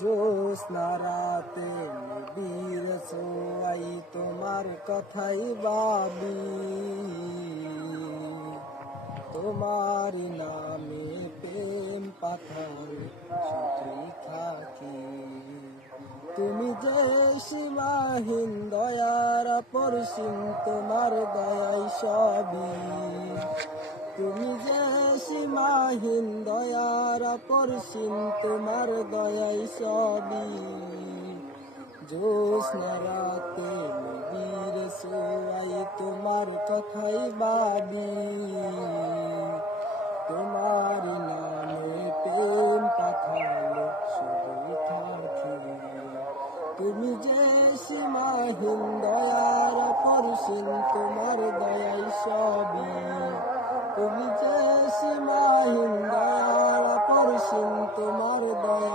জ্যোৎস্না রাতে নিবিড় ছোঁয়াই তোমার কথাই ভাবি, তোমার নামে প্রেম পাথার শুধুই থাকি। তুমি যে সীমাহীন দয়ার পরশীন, তোমার দয়াই সবই। তুমি যে সীমাহীন দয়ার পরশীন, তোমার দয়াই সবই। জ্যোৎস্না রাতে নিবিড় ছোঁয়াই তোমার কথাই ভাবি, তোমার নামে প্রেম পাথালে শুধুই থাকি। তুমি যে সীমাহীন দয়ার পরশীন, তোমার দয়াই সবই। তুমি যে সীমাহীন দয়ার পরশীন, তোমার দয়া